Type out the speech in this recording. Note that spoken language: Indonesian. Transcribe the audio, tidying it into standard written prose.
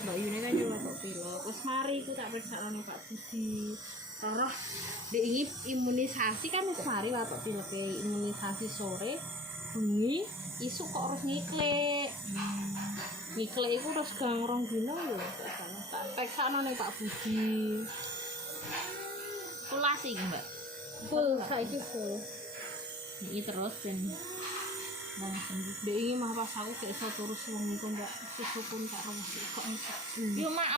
Mbak Yune kan yo batuk pilek. Wis mari ku tak periksa nang Pak Budi. Terus dek ini imunisasi kan wis mari batuk pilek imunisasi sore. Bengi isuk kok harus ngiklik. Ngiklik iku terus gang rong dino lho. Tak periksa nang Pak Budi. Pulas iki, Mbak. Full saiki full. Iki terus ben dek ini mah pas aku gak iso terus wong iku ndak sesukun tak roh kok iso. Yo mak